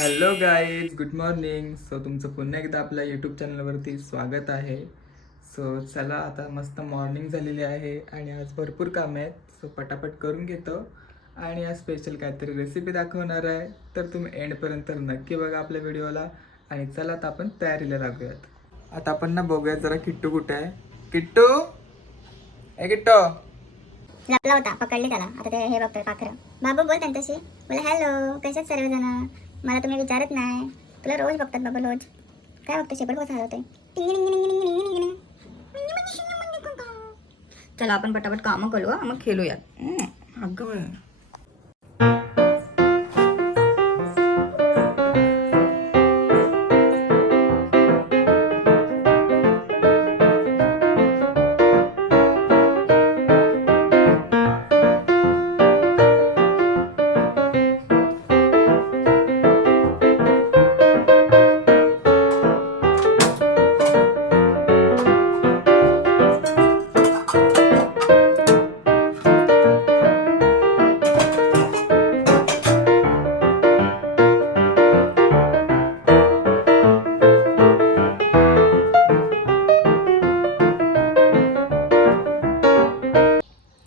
Hello guys, good morning. So तुमचं पुन्हा एकदा आपल्या यूट्यूब चॅनलवरती स्वागत आहे. सो चला, आता मस्त मॉर्निंग झालेली आहे आणि आज भरपूर काम आहेत. सो पटापट करून घेतो आणि आज स्पेशल काहीतरी रेसिपी दाखवणार आहे. तर तुम्ही एंडपर्यंत नक्की बघा आपल्या व्हिडिओला. आणि चला आता आपण तयारीला लागूयात. आता आपण ना बघूयात जरा किट्टू कुठे आहे. किट्टू, ए किट्टू. लपला होता, पकडले त्याला. आता ते हे बघतोय पाखरं. बाबा बोल त्यांच्याशी, बोला हॅलो, कशात सर्वजण. मला तुम्ही विचारत नाही. तुला रोज बघतात बाबा, रोज. काय बघतो, शेपट कसं हलवतोय. चला आपण पटापट कामं करू, मग खेळूयात. अगं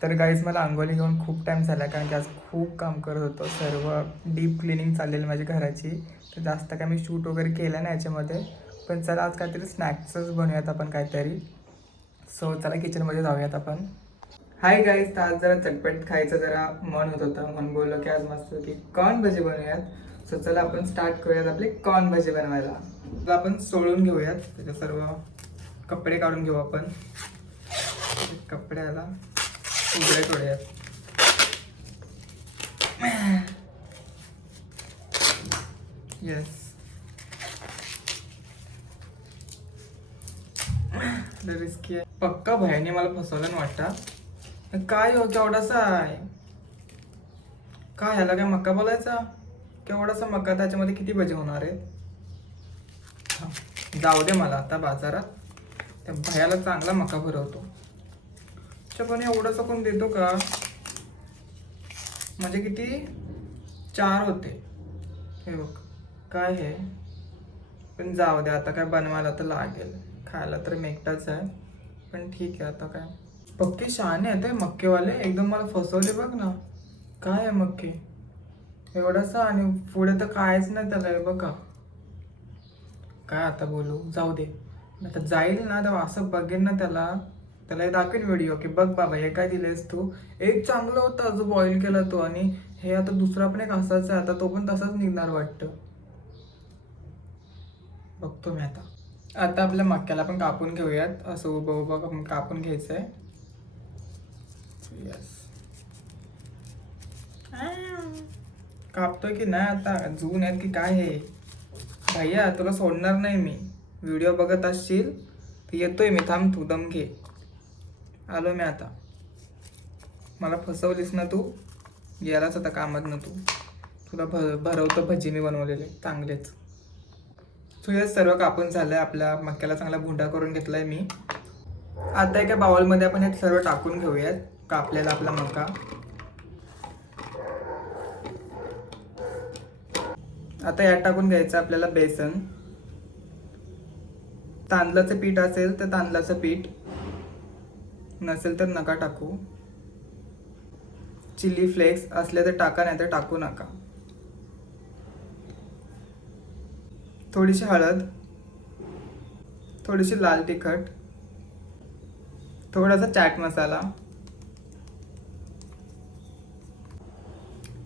तर गाईज, मला अंघोळी घेऊन खूप टाईम झाला, कारण की आज खूप काम करत होतो. सर्व डीप क्लिनिंग चाललेली माझी घराची. तर जास्त काय मी शूट वगैरे केलं नाही याच्यामध्ये. पण चला, आज काहीतरी स्नॅक्सच बनवूयात आपण काहीतरी. सो चला किचनमध्ये जाऊयात आपण. हाय गाईज, तर आज जरा चटपट खायचं जरा मन होत होतं, म्हणून बोललो की आज मस्त की कॉर्न भजी बनवूयात. सो चला आपण स्टार्ट करूयात आपली कॉर्न भजी बनवायला. तर आपण सोडून घेऊयात, त्याचे सर्व कपडे काढून घेऊ आपण. कपड्याला उघडे थोड्यात. येस, रिस्की आहे पक्का. भयाने मला फसवलं वाटतं. काय हो, केवढासा आहे काय, ह्याला काय मक्का बोलायचा? केवढासा मक्का, त्याच्यामध्ये किती भजी होणार आहे? जाऊ दे, मला आता बाजारात त्या भयाला चांगला मका भरवतो. पण एवढंसं कोण देतो का? म्हणजे किती, 4 होते. हे बघ काय हे. पण जाऊ दे, आता काय बनवायला तर लागेल. खायला तर मी एकटाच आहे, पण ठीक आहे. आता काय, पक्के शहाणे आहेत मक्केवाले, एकदम मला फसवले बघ ना. काय आहे मक्के एवढासा, आणि पुढे तर कायच नाही त्याला. हे बघा काय, आता बोलू, जाऊ दे. आता जाईल ना तेव्हा असं बघेन ना त्याला हे दाखवेन व्हिडिओ की बघ बाबा, हे काय दिलेस तू. एक चांगलं होतं जो बॉईल केला तो, आणि हे आता दुसरा पण एक असाच आहे. आता तो पण तसाच निघणार वाटतं. बघतो मी आता आपल्या मक्याला पण कापून घेऊयात. असं उभं उभं कापून घ्यायचंय. यस, कापतोय की नाही, आता जून आहेत की काय हे. भैया, तुला सोडणार नाही मी. व्हिडिओ बघत असशील तर येतोय मी, थांब, तू दम घे. आलो मी आता. मला फसवलीस ना तू, गेलाच आता कामात ना तू. तुला भरवतो भजी मी बनवलेले चांगलेच. सो हे सर्व कापून झालंय. आपल्या मक्याला चांगला भुंडा करून घेतलाय मी. आता एका बाउलमध्ये आपण हे सर्व टाकून घेऊयात, कापलेला आपला मका. आता यात टाकून घ्यायचं आपल्याला बेसन. तांदळाचं पीठ असेल तर तांदळाचं पीठ, नसेल तर नका टाकू. चिली फ्लेक्स असले तर टाका, नाही तर टाकू नका. थोडीशी हळद, थोडीशी लाल तिखट, थोडासा चाट मसाला,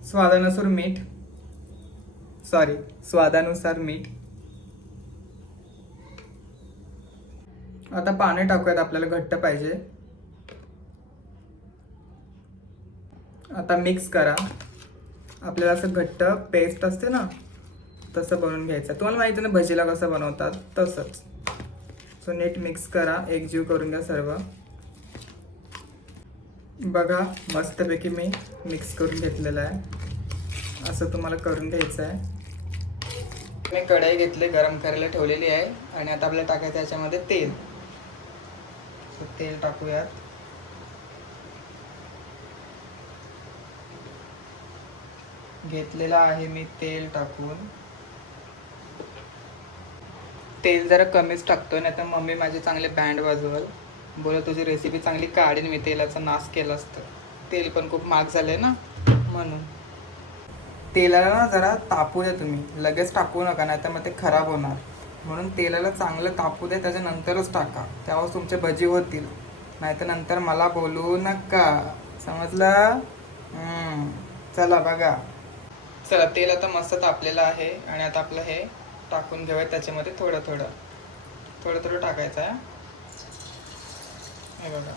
स्वादानुसार मीठ. आता पाणी टाकूयात, आपल्याला घट्ट पाहिजे. आता मिक्स करा. आपल्याला असं घट्ट पेस्ट असते ना, तसं बनवून घ्यायचं. तुम्हाला माहिती ना भजीला कसं बनवतात, तसंच. सो नीट मिक्स करा, एकजीव करून घ्या सर्व. बघा मस्तपैकी मी मिक्स करून घेतलेलं आहे. असं तुम्हाला करून घ्यायचं आहे. मी कढई घेतली, गरम करायला ठेवलेली आहे. आणि आता आपल्याला टाकायचं त्याच्यामध्ये तेल. तेल टाकूयात. घेतलेला आहे मी तेल टाकून. तेल जरा कमीच टाकतोय, नाही तर मम्मी माझी चांगले बँड वाजवल. बोला तुझी रेसिपी चांगली काढीन मी, तेलाचा नाश केला असतं. तेल पण खूप महाग झालंय ना म्हणून. तेलाला ना जरा तापू द्या तुम्ही, लगेच टाकू नका नाही तर मग ते खराब होणार. म्हणून तेलाला चांगलं तापू द्या, त्याच्यानंतरच टाका, तेव्हाच तुमचे भजी होतील. नाही तर नंतर मला बोलू नका, समजलं? चला बघा. चला तेल आता मस्त तापलेलं आहे आणि आता आपलं हे टाकून घेऊया त्याच्यामध्ये. थोडं थोडं टाकायचं आहे. हे बघा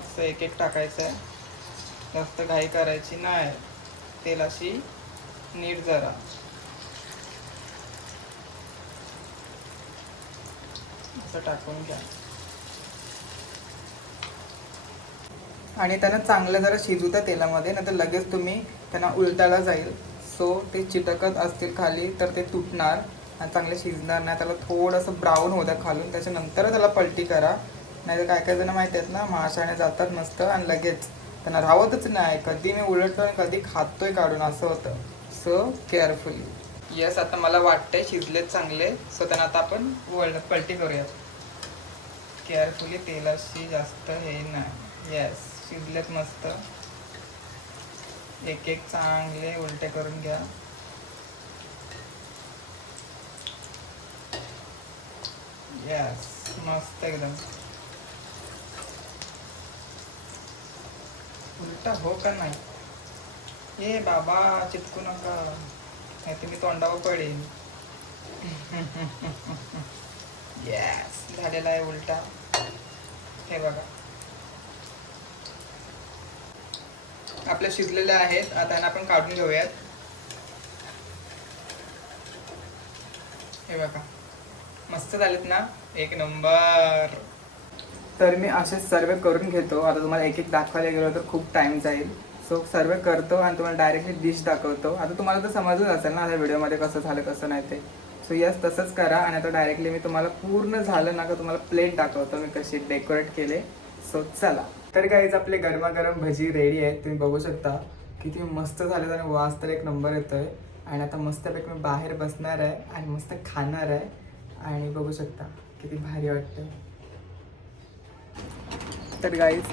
असं एक एक टाकायचं आहे, जास्त घाई करायची नाही. तेलाशी नीट जरा असं टाकून घ्या आणि त्यांना चांगलं जरा शिजू द्या तेलामध्ये, नाही तर लगेच तुम्ही त्यांना उलटायला जाईल. सो ते चिटकत असतील खाली तर ते तुटणार आणि चांगले शिजणार नाही. त्याला थोडंसं ब्राऊन होऊ द्या खालून, त्याच्यानंतर त्याला पलटी करा. नाही तर काय काय जण माहिती आहेत ना, माशाने जातात मस्त आणि लगेच त्यांना राहतच नाही. कधी मी उलटतो आणि कधी खातोय काढून, असं होतं. So carefully. येस, आता मला वाटतंय शिजलेत चांगले. सो त्यांना आता आपण पलटी करूयात केअरफुली, तेलाशी जास्त हे नाही. येस, शिजलेत मस्त. एक एक चांगले उलटे करून घ्या. येस, मस्त एकदम. उलटा हो का नाही? ये बाबा चिटकू नका, नाही तर मी तोंडावर पडेन. येस, झालेला आहे उलटा. हे बघा आपले शिजलेले आहेत. आता यांना आपण काढून घेऊयात. हे बघा मस्त झालेत ना, एक नंबर. तर मी असे सर्व करून घेतो. आता तुम्हाला एक एक दाखवायला गेलो तर खूप टाइम जाईल. सो सर्व करतो आणि तुम्हाला डायरेक्टली डिश दाखवतो. आता तुम्हाला तर समजलंच असेल ना आता व्हिडिओमध्ये कसं झालं कसं नाही ते. सो यस, तसंच करा. आणि आता डायरेक्टली मी तुम्हाला पूर्ण झालं ना का तुम्हाला प्लेट दाखवतो मी कशी डेकोरेट केले. सो चला. तर गाईज आपले गरमागरम भजी रेडी आहेत. तुम्ही बघू शकता किती मस्त झाले आणि वास तर एक नंबर येतोय. आणि आता मस्तपैकी मी बाहेर बसणार आहे आणि मस्त खाणार आहे. आणि बघू शकता किती भारी वाटतं. तर गाईज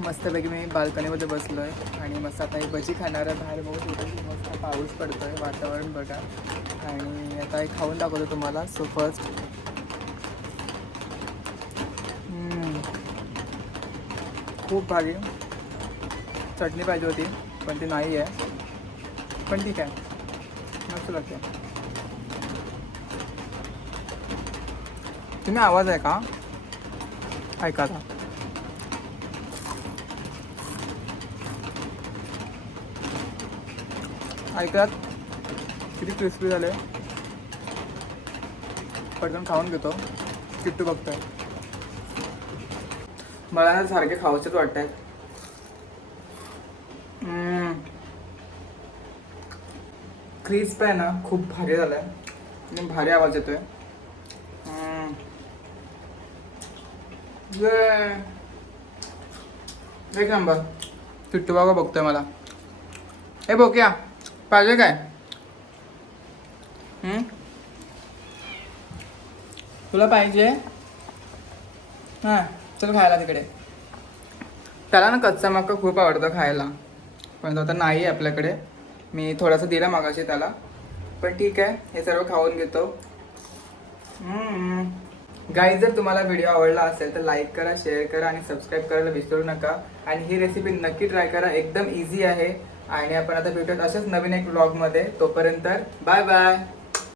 मस्तपैकी मी बाल्कनीमध्ये बसलो आहे आणि मस्त आता ही भजी खाणार आहे. बाहेर बघू शकता की मस्त पाऊस पडतो आहे, वातावरण बघा. आणि आता हे खाऊन दाखवतो तुम्हाला. सो फर्स्ट खूप भारी. चटणी पाहिजे होती पण ती नाही आहे, पण ठीक आहे, मस्त लागते. तुम्ही आवाज आहे का ऐका आता. ऐकत किती क्रिस्पी झाले. पटकन खाऊन घेतो. किट्टू बघतोय. मला ना सारखे खाऊचेच वाटत आहेत. क्रिस्प आहे ना, खूप भारी झालाय आणि भारी आवाज येतोय. एक नंबर. किट्टू बाबा बघतोय मला. ए बोक्या, पाहिजे काय? तुला पाहिजे? हां, चल खायला तिकडे. त्याला ना कच्चा मका खूप आवडतं खायला, पण तो आता नाही आहे आपल्याकडे. मी थोडासा दिला मागाशी त्याला, पण ठीक आहे, हे सर्व खाऊन घेतो. गाईज, जर तुम्हाला व्हिडिओ आवडला असेल तर लाईक करा, शेअर करा आणि सबस्क्राईब करायला विसरू नका. आणि ही रेसिपी नक्की ट्राय करा, एकदम इझी आहे. आणि आपण आता भेटूयात अशाच नवीन एक व्लॉगमध्ये. तोपर्यंत बाय बाय.